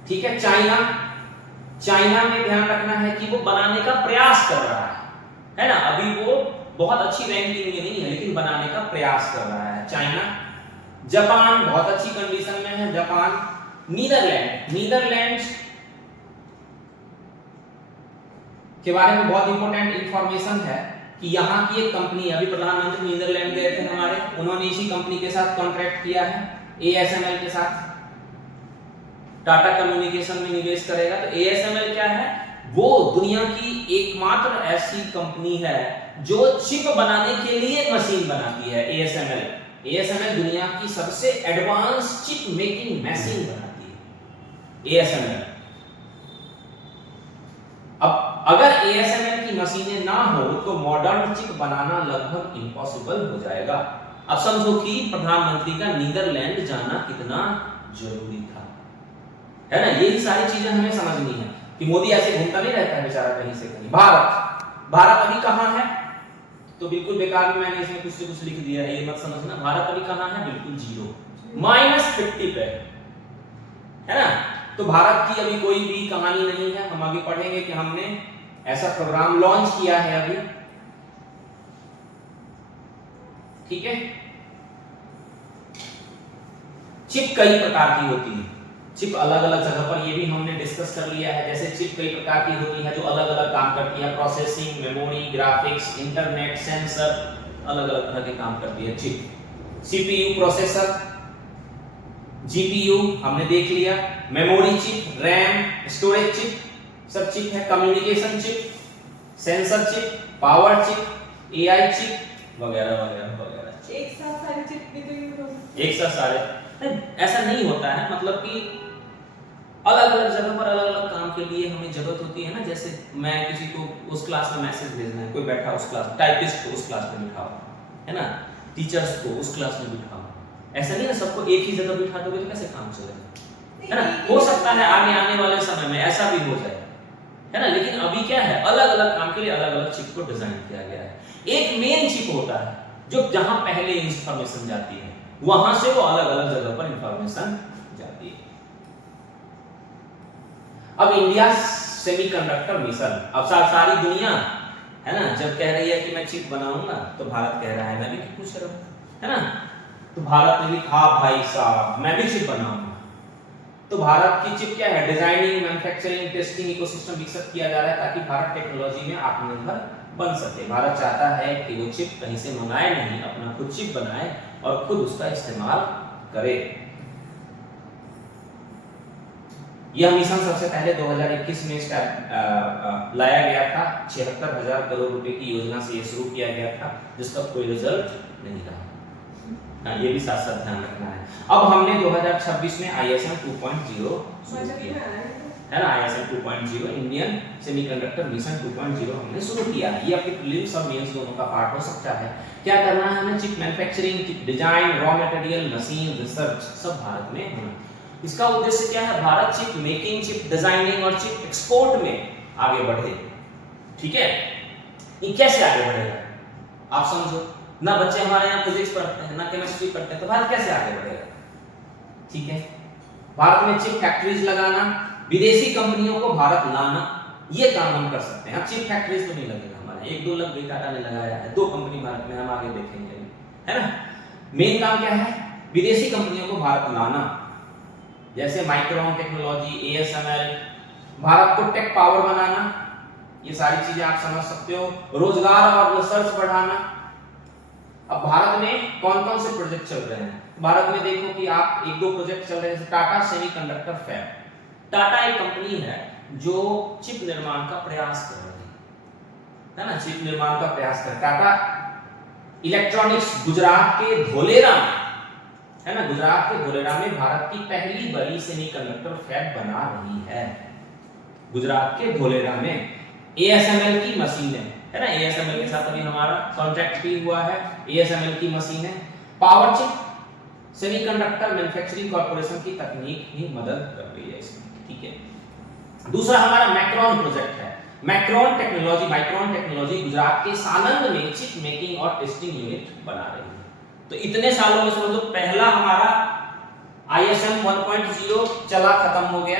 ठीक है। चाइना में ध्यान रखना है कि वो बनाने का प्रयास कर रहा है ना, अभी वो बहुत अच्छी रैंकिंग में नहीं है लेकिन बनाने का प्रयास कर रहा है चाइना। जापान बहुत अच्छी कंडीशन में है, जापान। नीदरलैंड के बारे में बहुत इंपॉर्टेंट इंफॉर्मेशन है कि यहाँ की एक कंपनी, अभी प्रधानमंत्री नीदरलैंड गए थे हमारे, उन्होंने इसी कंपनी के साथ कॉन्ट्रैक्ट किया है, ASML के साथ, टाटा कम्युनिकेशन में निवेश करेगा। तो ASML क्या है, वो दुनिया की एकमात्र ऐसी कंपनी है जो चिप बनाने के लिए मशीन बनाती है। ASML दुनिया की सबसे एडवांस चिप मेकिंग मशीन बनाती है, ASML। अब अगर ASML की मशीनें ना हो तो मॉडर्न चिप बनाना लगभग इम्पॉसिबल हो जाएगा। अब समझो कि प्रधानमंत्री का नीदरलैंड जाना कितना जरूरी था, है ना। यही सारी चीजें हमें समझनी है कि मोदी ऐसे घूमता नहीं रहता है बेचारा कहीं से कहीं। भारत अभी कहां है, तो बिल्कुल बेकार में मैंने इसमें कुछ से कुछ लिख दिया है, ये मत समझना। भारत अभी कहां है, बिल्कुल जीरो, -50 पे, है ना। तो भारत की अभी कोई भी कहानी नहीं है। हम आगे पढ़ेंगे कि हमने ऐसा प्रोग्राम लॉन्च किया है अभी, ठीक है। चिप कई प्रकार की होती है, चिप अलग अलग जगह पर, ये भी हमने डिस्कस कर लिया है। जैसे चिप कई प्रकार की होती है जो अलग अलग काम करती है, processing, memory, graphics, internet, sensor, अलग अलग तरह के काम करती है चिप। सीपीयू प्रोसेसर, जीपीयू हमने देख लिया, memory chip, RAM, storage chip, सब चिप है। Communication chip, sensor chip, power chip, AI chip वगैरह वगैरह वगैरह। एक साथ सारी चिप भी तो यूज हो सकती है। एक साथ सारे, ऐसा नहीं होता है, मतलब कि अलग अलग जगह पर अलग अलग काम के लिए हमें जरूरत होती है ना। जैसे मैं किसी को उस क्लास में मैसेज भेजना है, कोई बैठा उस क्लास, टाइपिस्ट को उस क्लास में बिठाओ, है ना, टीचर्स को उस क्लास में बिठाओ, ऐसा नहीं है सबको एक ही जगह बिठा दोगे तो कैसे काम चलेगा, है ना। हो सकता है आगे आने वाले समय में ऐसा भी हो जाए, है ना, लेकिन अभी क्या है, अलग अलग काम के लिए अलग अलग चिप को डिजाइन किया गया है। एक मेन चिप होता है जो जहां पहले इंफॉर्मेशन जाती है वहां से वो अलग अलग जगह पर इंफॉर्मेशन जाती है। अब इंडिया सेमीकंडक्टर मिशन, अब सारी दुनिया, है ना, जब कह रही है कि मैं चिप बनाऊंगा तो भारत कह रहा है मैं भी पूछ रहा हूं, है ना। तो भारत ने भी कहा भाई साहब मैं भी चिप बनाऊंगा। तो भारत की चिप क्या है, डिजाइनिंग, मैन्युफैक्चरिंग, टेस्टिंग इकोसिस्टम विकसित किया जा रहा है ताकि भारत टेक्नोलॉजी में आत्मनिर्भर बन सके। भारत चाहता है कि वो चिप कहीं से मंगाए नहीं, अपना खुद चिप बनाए और खुद उसका इस्तेमाल करे। यह मिशन सबसे पहले 2021 में लाया गया था। 76,000 करोड़ रुपए की योजना से यह शुरू किया गया था, जिसका कोई रिजल्ट नहीं रहा। ये भी साथ साथ ध्यान रखना है। अब हमने 2026 में ISM 2.0 शुरू किया है ना, ISM 2.0 इंडियन सेमीकंडक्टर मिशन 2.0 हमने शुरू किया है। ये आपके प्रीलिम्स और मेंस दोनों का पार्ट हो सकता है। क्या करना है हमें, chip manufacturing, chip design, raw material, machine, research सब भारत में होना। इसका उद्देश्य क्या है, Bharat chip making, chip designing और चिप एक्सपोर्ट में आगे बढ़े, ठीक है। ये कैसे आगे बढ़ेगा आप समझो ना, बच्चे हमारे यहाँ फिजिक्स पढ़ते हैं ना केमिस्ट्री पढ़ते हैं, तो भारत कैसे आगे बढ़ेगा, ठीक है। भारत में चिप फैक्ट्रीज लगाना, विदेशी कंपनियों को भारत लाना, ये काम हम कर सकते हैं। अब चिप फैक्ट्रीज तो नहीं लगेगा हमारे, 1-2 लग गई, टाटा ने लगाया है, 2 कंपनी भारत में, हम आगे देखेंगे, है ना। मेन काम क्या है, विदेशी कंपनियों को भारत लाना, जैसे माइक्रोन टेक्नोलॉजी, ASML, भारत को टेक पावर बनाना, ये सारी चीजें आप समझ सकते हो। रोजगार और रिसर्च बढ़ाना। अब भारत में कौन कौन से प्रोजेक्ट चल रहे हैं, भारत में देखो कि आप 1-2 प्रोजेक्ट चल रहे हैं, जैसे टाटा सेमीकंडक्टर फैब। टाटा एक कंपनी है जो चिप निर्माण का प्रयास कर रही है ना, चिप निर्माण का प्रयास कर। टाटा इलेक्ट्रॉनिक्स गुजरात के धोलेरा में, है ना, गुजरात के धोलेरा में भारत की पहली बड़ी सेमीकंडक्टर फैब बना रही है, गुजरात के धोलेरा में। ASML की मशीनें, है ना, ASML के साथ अभी हमारा कॉन्ट्रैक्ट भी हुआ है, ASML की मशीनें। Power chip semiconductor manufacturing corporation की तकनीक भी मदद कर रही है इसमें, ठीक है। दूसरा हमारा मैक्रोन प्रोजेक्ट है, Macron technology, micron technology Gujarat के सानंद में चिप मेकिंग और टेस्टिंग यूनिट बना रही है। तो इतने सालों में समझो पहला हमारा ISM 1.0 चला, खत्म हो गया,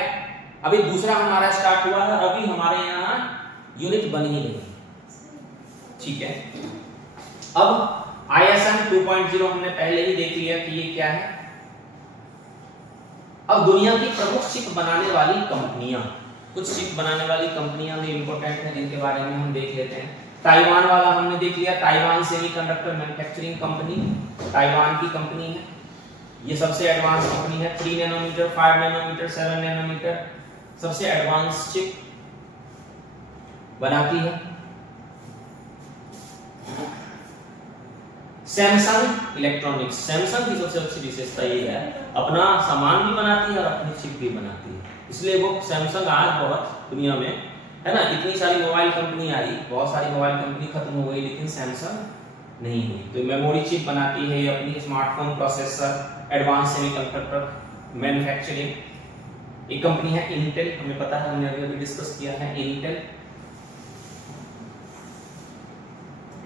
अभी दूसरा हमारा स्टार्ट हुआ है, अभी हमारे यहाँ यूनिट बन ही नहीं, ठीक है। अब ISM 2.0 हमने पहले ही देख लिया कि ये क्या है। अब दुनिया की प्रमुख चिप बनाने वाली कंपनियां, कुछ चिप बनाने वाली कंपनियां भी इंपॉर्टेंट हैं जिनके बारे में हम देख लेते हैं। ताइवान वाला हमने देख लिया, Taiwan semiconductor manufacturing company, Taiwan की कंपनी है, ये सबसे एडवांस कंपनी है। 3 नैनोमीटर, 5 नैनोमीटर, 7 नैनोमीटर सबसे एडवांस चिप बनाती है। सैमसंग इलेक्ट्रॉनिक्स, सैमसंग की सबसे अच्छी विशेषता ये है, अपना सामान भी बनाती है और अपनी चिप भी बनाती है, इसलिए वो सैमसंग आज बहुत दुनिया में, है ना, इतनी सारी मोबाइल कंपनी आई, बहुत सारी मोबाइल कंपनी खत्म हो गई, लेकिन सैमसंग नहीं हुई। तो मेमोरी चिप बनाती है ये अपनी, smartphone processor, advance semiconductor manufacturing. एक कंपनी है इंटेल, हमें पता है, हमने अभी डिस्कस किया है इंटेल।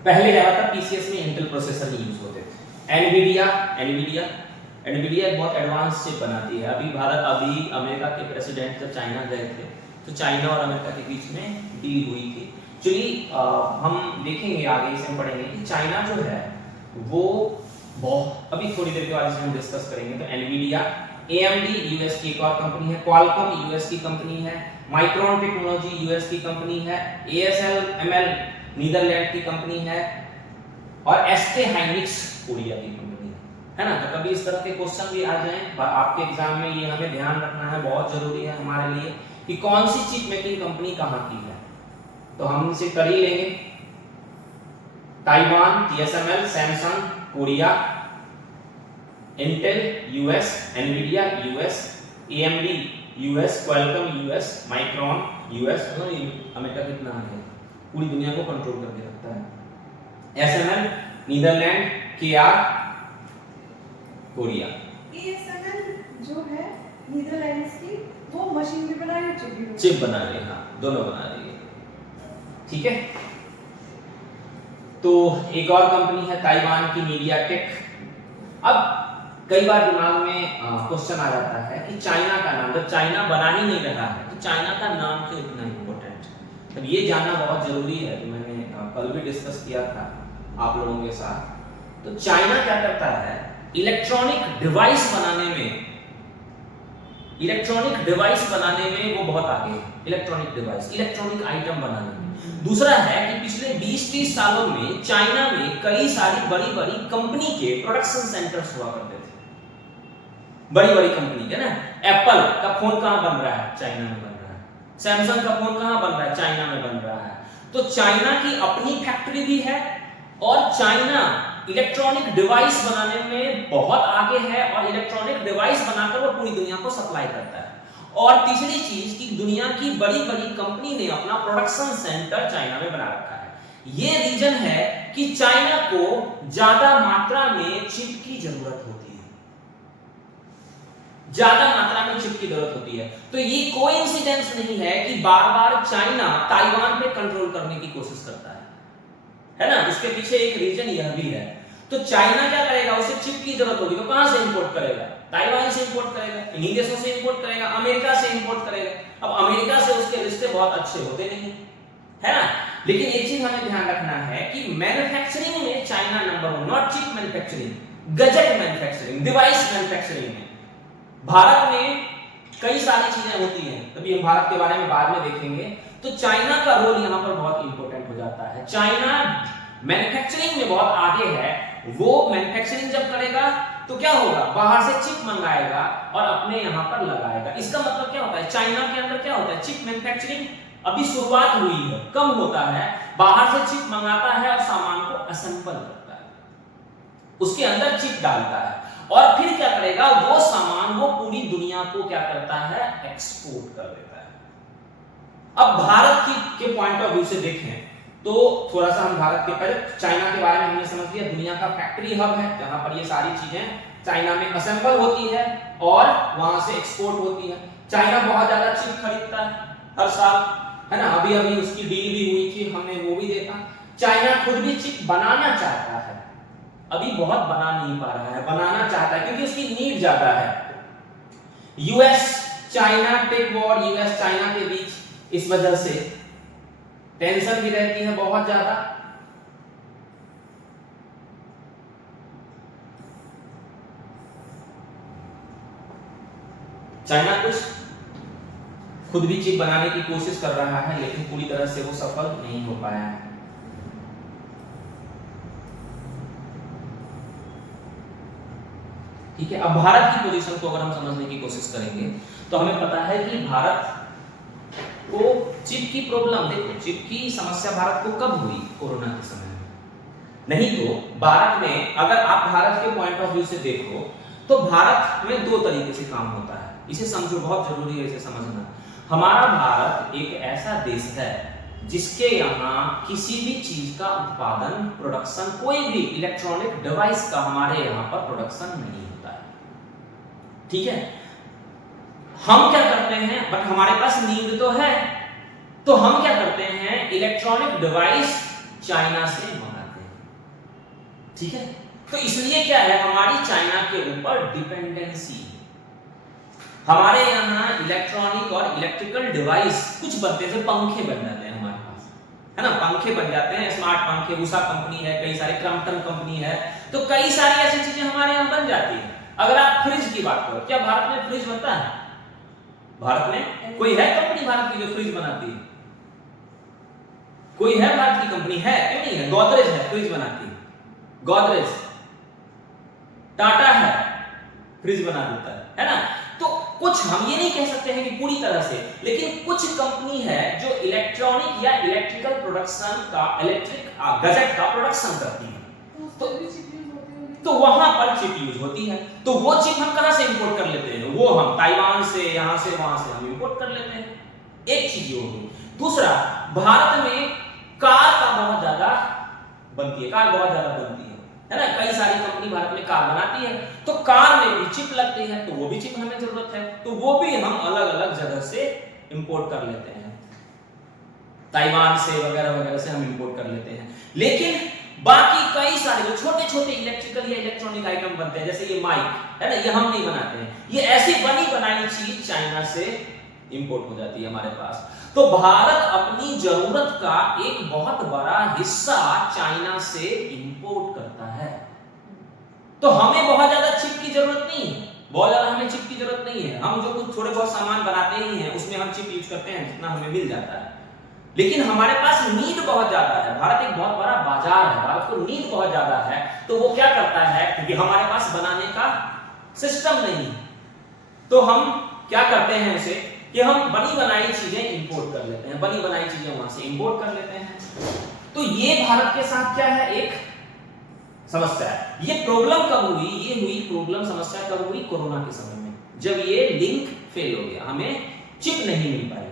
पहले क्या था, पीसीएस में इंटेल प्रोसेसर ही यूज होते थे। एनवीडिया एक बहुत एडवांस चिप बनाती है। अभी अमेरिका के प्रेसिडेंट जब चाइना गए थे तो चाइना और अमेरिका के बीच में डील हुई थी। चलिए हम देखेंगे आगे, इसे हम पढ़ेंगे कि चाइना जो है वो बहुत, अभी थोड़ी देर के बाद इसे हम डिस्कस करेंगे। तो एनवीडिया, AMD यूएस की एक और कंपनी है, क्वालकॉम यूएस की कंपनी है, माइक्रोन टेक्नोलॉजी यूएस की कंपनी है, ASML नीदरलैंड की कंपनी है, और SK हाइनिक्स कोरिया की कंपनी है ना। तो कभी इस तरह के क्वेश्चन भी आ जाएं आपके एग्जाम में, ये हमें ध्यान रखना है, बहुत जरूरी है हमारे लिए कि कौन सी चिप मेकिंग कंपनी कहां की है। तो हम इसे कर ही लेंगे। Taiwan TSML, Samsung Korea, Intel US, Nvidia US, AMD US, Qualcomm US, micron US. America कितना है, पूरी दुनिया को कंट्रोल करके रखता है। SML Netherland, KR Korea. ASML जो है नीदरलैंड्स की, वो मशीन भी बना रही है, चिप बना रही है, हाँ दोनों बना रही है, ठीक है। तो एक और कंपनी है ताइवान की, मीडियाटेक। अब कई बार दिमाग में क्वेश्चन आ जाता है कि चाइना का नाम, जब चाइना बना ही नहीं रहा है तो चाइना का नाम क्यों इतना इम्पोर्टेंट। तब ये जानना बहुत जरूरी है, तो मैंने कल भी डिस्कस किया था आप लोगों के साथ। तो चाइना क्या करता है, इलेक्ट्रॉनिक डिवाइस बनाने में वो बहुत आगे है। इलेक्ट्रॉनिक आइटम बनाने में। दूसरा है कि पिछले 20-30 सालों में चाइना में कई सारी बड़ी-बड़ी कंपनी के प्रोडक्शन सेंटर्स हुआ करते थे। बड़ी-बड़ी कंपनी के ना, एप्पल का फोन कहां बन रहा है, चाइना में बन रहा है। सैमसंग का फोन कहां बन रहा है, चाइना में बन रहा है। तो चाइना की अपनी फैक्ट्री भी है, और चाइना इलेक्ट्रॉनिक डिवाइस बनाने में बहुत आगे है, और इलेक्ट्रॉनिक डिवाइस बनाकर वो पूरी दुनिया को सप्लाई करता है। और तीसरी चीज कि दुनिया की बड़ी-बड़ी कंपनी ने अपना प्रोडक्शन सेंटर चाइना में बना रखा है। ये रीजन है कि चाइना को ज्यादा मात्रा में चिप की जरूरत होती है, तो ये कोइंसिडेंस नहीं है कि बार-बार चाइना ताइवान पे कंट्रोल करने की कोशिश करता है ना। उसके पीछे एक रीजन यह भी है। तो चाइना क्या करेगा, उसे चिप की जरूरत होगी तो कहां से इंपोर्ट करेगा, ताइवान से इंपोर्ट करेगा, इन्हीं देशों से इंपोर्ट करेगा, अमेरिका से इंपोर्ट करेगा। अब अमेरिका से उसके रिश्ते बहुत अच्छे होते नहीं है ना। लेकिन एक चीज हमें ध्यान रखना है कि मैन्युफैक्चरिंग में China number 1, not chip manufacturing, gadget manufacturing, device manufacturing में। भारत में कई सारी चीजें होती हैं, तभी हम भारत के बारे में बाद में देखेंगे। तो चाइना का रोल यहां पर बहुत इंपॉर्टेंट हो जाता है। चाइना मैन्युफैक्चरिंग में बहुत आगे है। वो मैन्युफैक्चरिंग जब करेगा तो क्या होगा, बाहर से चिप मंगाएगा और अपने यहां पर लगाएगा। इसका मतलब क्या होता है, चाइना के अंदर क्या होता है, चिप मैन्युफैक्चरिंग अभी शुरुआत हुई है, कम होता है। बाहर से चिप मंगाता है और सामान को असेंबल करता है, उसके अंदर चिप डालता है, और फिर क्या करेगा, वो सामान वो पूरी दुनिया को क्या करता है, एक्सपोर्ट कर देता है। अब भारत के पॉइंट ऑफ व्यू से देखें तो थोड़ा सा हम भारत के, पहले चाइना के बारे में हमने समझ लिया, दुनिया का फैक्ट्री हब है जहां पर ये सारी चीजें चाइना में असेंबल होती है और वहां से एक्सपोर्ट होती है। चाइना बहुत ज्यादा चिप खरीदता है हर साल, है ना। अभी उसकी डील भी हुई थी, हमने वो भी देखा। चाइना खुद भी चिप बनाना चाहता है, अभी बहुत बना नहीं पा रहा है, बनाना चाहता है क्योंकि उसकी नीड ज्यादा है। US China tech war, US China के बीच इस वजह से टेंशन भी रहती है बहुत ज्यादा। चाइना कुछ खुद भी चिप बनाने की कोशिश कर रहा है, लेकिन पूरी तरह से वो सफल नहीं हो पाया है। ठीक है। अब भारत की पोजीशन को अगर हम समझने की कोशिश करेंगे तो हमें पता है कि भारत को चिप की प्रॉब्लम, देखो चिप की समस्या भारत को कब हुई, कोरोना के समय में। नहीं तो भारत में, अगर आप भारत के पॉइंट ऑफ व्यू से देखो तो भारत में 2 तरीके से काम होता है। इसे समझो, बहुत जरूरी है इसे समझना। हमारा भारत एक ऐसा देश है जिसके यहाँ किसी भी चीज का उत्पादन, प्रोडक्शन, कोई भी इलेक्ट्रॉनिक डिवाइस का हमारे यहाँ पर प्रोडक्शन नहीं होता है। ठीक है, हम क्या करते हैं, बट हमारे पास नीड तो है, तो हम क्या करते हैं, इलेक्ट्रॉनिक डिवाइस चाइना से मंगाते हैं। ठीक है, तो इसलिए क्या है, हमारी चाइना के ऊपर डिपेंडेंसी। हमारे यहाँ इलेक्ट्रॉनिक और इलेक्ट्रिकल डिवाइस कुछ बनते हैं, पंखे बन जाते हैं हमारे पास, है ना, पंखे बन जाते हैं, स्मार्ट पंखे, उषा कंपनी है, कई सारे क्रम्पटन कंपनी है, तो कई सारी ऐसी चीजें हमारे यहाँ बन जाती है। अगर आप फ्रिज की बात करो, क्या भारत में फ्रिज बनता है? भारत में कोई है कंपनी भारत की जो फ्रिज बनाती है? कोई है भारत की कंपनी? है, क्यों नहीं है? गोदरेज है, फ्रिज बनाती है, गोदरेज। टाटा है, फ्रिज बना देता है ना। तो कुछ, हम ये नहीं कह सकते हैं कि पूरी तरह से, लेकिन कुछ कंपनी है जो इलेक्ट्रॉनिक या इलेक्ट्रिकल प्रोडक्शन का, इलेक्ट्रिक गैजेट का प्रोडक्शन करती है, तो वहां पर चिप यूज होती है। तो वो चिप हम कहां से इंपोर्ट कर लेते हैं? वो हम ताइवान से, यहां से, वहां से हम इंपोर्ट कर लेते हैं। एक चीज ये होगी। दूसरा, भारत में कार का बहुत ज्यादा बनती है, कार बहुत ज्यादा बनती है ना, कई सारी कंपनी भारत में कार बनाती है, तो कार में भी चिप लगती है, तो वो भी चिप हमें जरूरत है, तो वो भी हम अलग अलग जगह से इंपोर्ट कर लेते हैं, ताइवान से वगैरह वगैरह से हम इंपोर्ट कर लेते हैं। लेकिन बाकी कई सारे जो छोटे छोटे इलेक्ट्रिकल या इलेक्ट्रॉनिक आइटम बनते हैं, जैसे ये माइक है ना, ये हम नहीं बनाते हैं, ये ऐसी बनी बनाई चीज चाइना से इंपोर्ट हो जाती है हमारे पास। तो भारत अपनी जरूरत का एक बहुत बड़ा हिस्सा चाइना से इंपोर्ट करता है। तो हमें बहुत ज्यादा चिप की जरूरत नहीं है, बहुत ज्यादा हमें चिप की जरूरत नहीं है। हम जो कुछ थोड़े बहुत सामान बनाते ही हैं, उसमें हम चिप यूज करते हैं, जितना हमें मिल जाता है। लेकिन हमारे पास नीड बहुत ज्यादा है, भारत एक बहुत बड़ा बाजार है, भारत को नीड बहुत ज्यादा है, तो वो क्या करता है, क्योंकि हमारे पास बनाने का सिस्टम नहीं है, तो हम क्या करते हैं उसे, कि हम बनी बनाई चीजें इंपोर्ट कर लेते हैं, बनी बनाई चीजें वहां से इंपोर्ट कर लेते हैं। तो ये भारत के साथ क्या है, एक समस्या है। ये प्रॉब्लम कब हुई? ये हुई प्रॉब्लम, समस्या कब हुई? कोरोना के समय में, जब ये लिंक फेल हो गया, हमें चिप नहीं मिल पाई।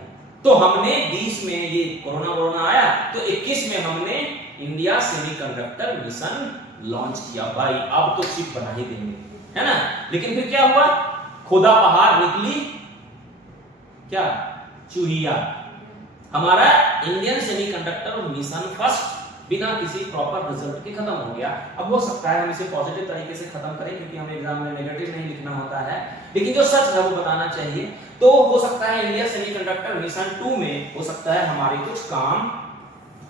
तो हमने 20 में ये कोरोना आया, तो 21 में हमने इंडिया सेमीकंडक्टर मिशन लॉन्च किया। भाई अब तो चिप बना ही देंगे, है ना। लेकिन फिर क्या हुआ, खुदा पहाड़ निकली क्या चूहिया। हमारा इंडियन सेमीकंडक्टर मिशन फर्स्ट बिना किसी प्रॉपर रिजल्ट के खत्म हो गया। अब हो सकता है हम इसे पॉजिटिव तरीके से खत्म करें, क्योंकि हमें एग्जाम में नेगेटिव नहीं लिखना होता है, लेकिन जो सच है वो बताना चाहिए। तो हो सकता है इंडिया सेमीकंडक्टर मिशन 2 में हो सकता है हमारे कुछ काम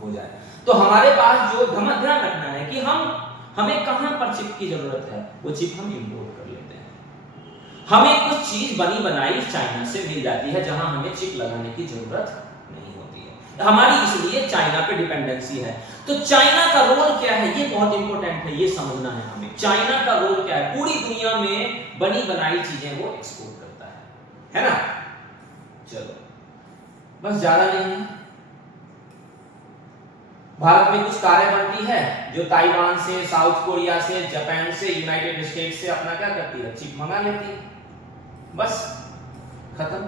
हो जाए। तो हमारे पास जो ध्यान रखना है कि हमें कहां पर चिप की जरूरत है, वो चिप हम इंपोर्ट कर लेते हैं। हमें कुछ चीज बनी बनाई चाइना से मिल जाती है, जहां हमें चिप लगाने की जरूरत नहीं होती है। हमारी इसलिए चाइना पे डिपेंडेंसी है। तो चाइना का रोल क्या है, ये बहुत इंपॉर्टेंट है, ये समझना है हमें। चाइना का रोल क्या है, पूरी दुनिया में बनी बनाई चीजें वो एक्सपोर्ट करता है ना। चलो बस, ज्यादा नहीं है। भारत में कुछ कारें बनती है जो ताइवान से, साउथ कोरिया से, जापान से, यूनाइटेड स्टेट से अपना क्या करती है, चिप मंगा लेती है, बस खत्म।